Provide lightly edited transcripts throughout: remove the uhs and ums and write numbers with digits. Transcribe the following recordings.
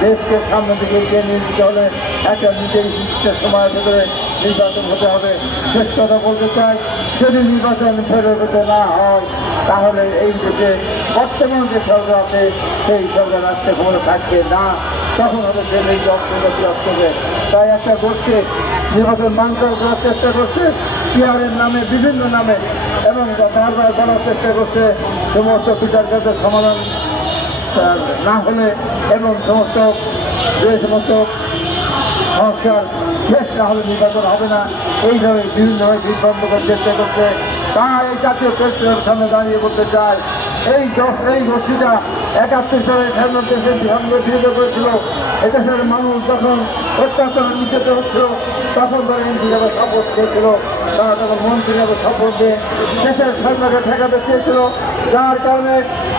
দেশকে সামনের দিকে এগিয়ে নিয়ে যেতে হলে একটা নির্দিষ্ট সময়ের ভেতরে নির্বাচন হতে হবে। শেষ কথা বলতে চাই, যদি নির্বাচন ফেরত হতে না হয় তাহলে এই দেশে বর্তমান যে সরকার আছে সেই সরকার রাষ্ট্রে ক্ষমতা থাকবে না, তখন হবে ট্রেনের জব করবে। তাই একটা গোষ্ঠী নির্বাচন বাঞ্চাল করার চেষ্টা করছে পিআরের নামে, বিভিন্ন নামে, এবং বারবার বলার চেষ্টা করছে সমস্ত বিচারকার্যের সমাধান না হলে এবং সমস্ত যে সমস্ত সংস্কার শেষ না হলে নির্বাচন হবে না, এইভাবে বিভিন্নভাবে বিভ্রান্ত করার চেষ্টা করছে। তারা এই জাতীয় প্রেসিডেন্টের সামনে দাঁড়িয়ে বলতে চায়, এই গোষ্ঠীটা 71 সালে স্বাধীন দেশের বিরোধিতা করেছিল। এদেশের মানুষ যখন অত্যাচারের নিষেধ হচ্ছিল তখন তারা হিসাবে শপথ করেছিল, তারা তখন মন্ত্রী হিসাবে শপথ দিয়ে দেশের সরকারকে ঠেকাতে চেয়েছিল, যার কারণে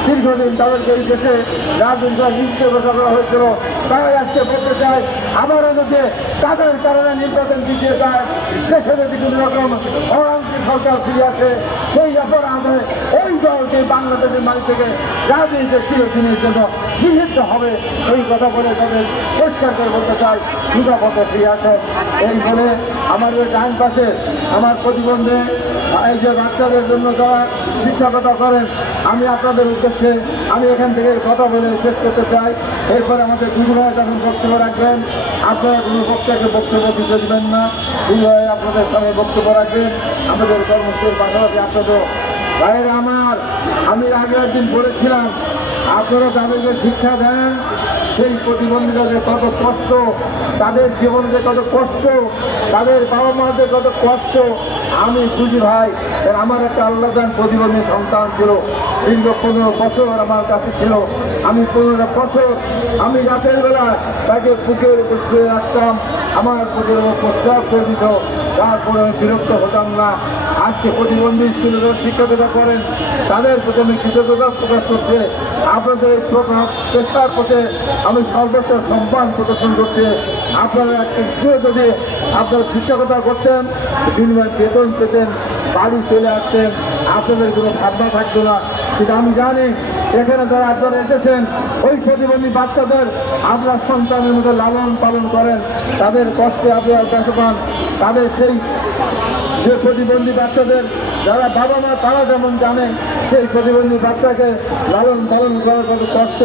দীর্ঘদিন তাদেরকে এই দেশে রাজনীতি নিশ্চিত করা হয়েছিল। তারাই আজকে বলতে চায় আবারও যদি তাদের কারণে নির্বাচন পিছিয়ে যায়, দেশে যদি কোনো রকম অরাজনৈতিক সরকার ফিরে আসে, সেই অপরাধে ওই দলকে বাংলাদেশের মাটি থেকে রাজনীতিতে চিরদিনের জন্য নিষিদ্ধ হবে। এই কথা বলে তাদের পরিষ্কার করে বলতে চাই নিরাপদে ফিরে আসে। এই বলে আমাদের ডান পাশে আমার প্রতিবন্ধী এই যে বাচ্চাদের জন্য যারা শিক্ষকতা করেন, আমি আপনাদের উদ্দেশ্যে আমি এখান থেকে কথা বলে শেষ করতে চাই। এরপরে আমাদের গুরু ভাই যখন বক্তব্য রাখবেন, আপনারা কোনো বক্তাকে বক্তব্য দিতে দেবেন না, গুরু ভাই আপনাদের সঙ্গে বক্তব্য রাখবেন। আমাদের কর্মসূচির পাশাপাশি আপনাদের ভাইয়েরা আমার, আমি আগে একদিন বলেছিলাম আপনারা তাদেরকে শিক্ষা দেন সেই প্রতিবন্ধীদের কত কষ্ট, তাদের জীবনে কত কষ্ট, তাদের বাবা মাদের কত কষ্ট আমি বুঝি ভাই। আমার একটা আল্লাহদান প্রতিবন্ধী সন্তান ছিল, দীর্ঘ 15 বছর আমার কাছে ছিল। আমি 15 বছর আমি রাতের বেলা তাকে বুকের উপর শুয়ে রাখতাম, আমার বুকের উপর প্রস্রাব করে দিত, তারপরে আমি বিরক্ত হতাম না। আজকে প্রতিবন্ধী স্কুলে শিক্ষকতা করেন, তাদের প্রতি আমি কৃতজ্ঞতা প্রকাশ করছে। আপনাদের চেষ্টার পথে আমি সর্বোচ্চ সম্মান প্রদর্শন করছি। আপনারা একটা স্কুলে যদি আপনারা শিক্ষকতা করতেন, বিনিময় বেতন পেতেন, বাড়ি চলে আসতেন, আপনাদের কোনো ভাবনা থাকতো না। কিন্তু আমি জানি এখানে যারা আপনারা এসেছেন ওই প্রতিবন্ধী বাচ্চাদের আপনার সন্তানের মধ্যে লালন পালন করেন, তাদের কষ্টে আপনারা কাছে পান। তাদের সেই যে প্রতিবন্ধী বাচ্চাদের যারা বাবা মা তারা যেমন জানে সেই প্রতিবন্ধী বাচ্চাকে লালন পালন করার কত কষ্ট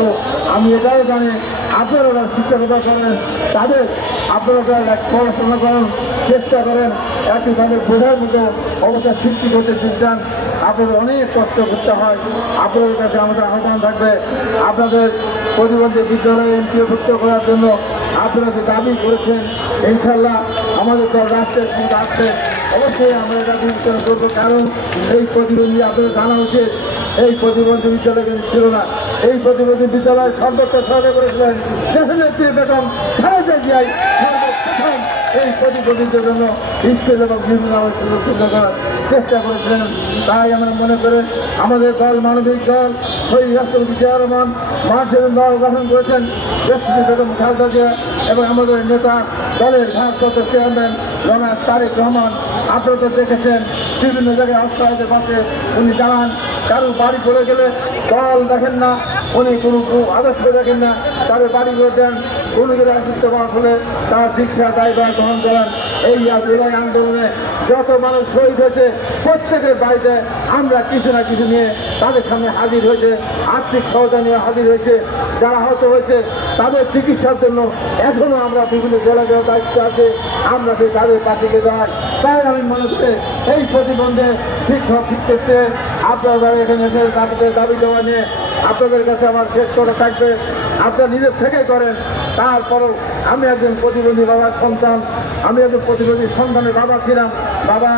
আমি এটাও জানি। আপনারা শিক্ষকতা করেন, তাদের আপনারা পড়াশোনা করেন, চেষ্টা করেন, একই তাদের বোঝার মতো অবস্থা সৃষ্টি করতে চান। আপনাদের অনেক কষ্ট করতে হয়। আপনাদের কাছে আমাদের আহ্বান থাকবে, আপনাদের প্রতিবন্ধী বিদ্যালয়ে অন্তর্ভুক্ত করার জন্য আপনারা যে দাবি করেছেন, ইনশাল্লাহ আমাদের দল রাষ্ট্রের সঙ্গে আসছে, অবশ্যই আমরা এটা বিবেচনা করবো। কারণ এই প্রতিবন্ধী আপনাদের জানা উচিত, এই প্রতিবন্ধী বিদ্যালয় কিন্তু ছিল না। এই প্রতিবন্ধী বিদ্যালয় সর্বোচ্চ সহযোগিতা করেছিলেন দেশনেত্রী বেগম খালেদা জিয়াই সর্বপ্রথম এই প্রতিবন্ধীদের জন্য স্কুল এবং বিভিন্ন সুযোগ করার চেষ্টা করেছিলেন। তাই আমরা মনে করে আমাদের দল মানবিক দল শহীদ রাষ্ট্রপতি জিয়া রহমান মার্চের দল গঠন করেছেন দেশনেত্রী বেগম খালেদা জিয়া এবং আমাদের নেতা দলের ভারপ্রাপ্ত চেয়ারম্যান জনাব তারেক রহমান। আপনারা তো দেখেছেন বিভিন্ন জায়গায় অস্ত্রাদের পাশে উনি জানান, কারো বাড়ি পড়ে গেলে দল দেখেন না, উনি কোনো আদর্শ দেখেন না, তাদের বাড়িগুলো দেন, কোনো জায়গায় অসুস্থ করা হলে তার শিক্ষা দায়িত্ব গ্রহণ করেন। এই আন্দোলনে যত মানুষ শহীদ হয়েছে প্রত্যেকের বাড়িতে আমরা কিছু না কিছু নিয়ে তাদের সামনে হাজির হয়েছে, আর্থিক সহায়তা নিয়ে হাজির হয়েছে। যারা আহত হয়েছে তাদের চিকিৎসার জন্য এখনও আমরা বিভিন্ন জেলায় দায়িত্ব আছে, আমরা সেই তাদের পাশে যাই। তাই আমি মনে করি এই প্রতিবন্ধে শিক্ষক শিক্ষককে আপনারা এখানে এসে তাদের দাবি দেওয়া নিয়ে আপনাদের কাছে আমার শেষ করে থাকবে, আপনারা নিজের থেকে করেন। তারপরও আমি একজন প্রতিবন্ধী বাবার সন্তান, আমি একজন প্রতিবন্ধী সন্তানের বাবা ছিলাম। বাবা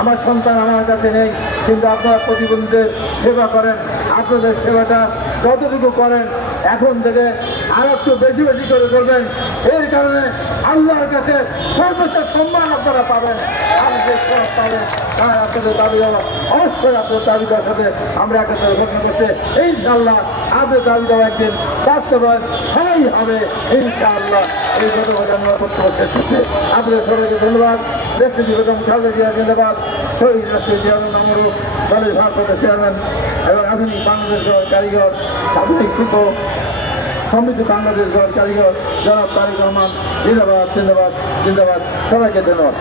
আমার সন্তান আমার কাছে নেই, কিন্তু আপনারা প্রতিবন্ধীদের সেবা করেন, আপনাদের সেবাটা যতটুকু করেন এখন থেকে আর একটু বেশি বেশি করে করবেন। এর কারণে আল্লাহর কাছে সর্বোচ্চ সম্মান আপনারা পাবেন, পাবেন। তাই আপনাদের দাবি দেওয়া অবশ্যই আপনাদের দাবি দেওয়ার সাথে আমরা একসাথে ঘোষণা করতে ইনশাআল্লাহ আপনাদের দাবি দেওয়া একদিন বাস্তবায়ন হবেই হবে ইনশাআল্লাহ। এই কথা আমরা করতে করতে আপনাদের সবাইকে ধন্যবাদ। দেশটি বেগম খালেদা জিয়া জিন্দাবাদ, শহীদ রাষ্ট্রীয় চেয়ারম্যান আমরু দলের ভারপ্রাপ্ত চেয়ারম্যান এবং আধুনিক বাংলাদেশ কারিগর আধুনিক শিল্প সমৃদ্ধ বাংলাদেশ কারিগর জনাব তারেক রহমান জিন্দাবাদ জিন্দাবাদ জিন্দাবাদ। সবাইকে ধন্যবাদ।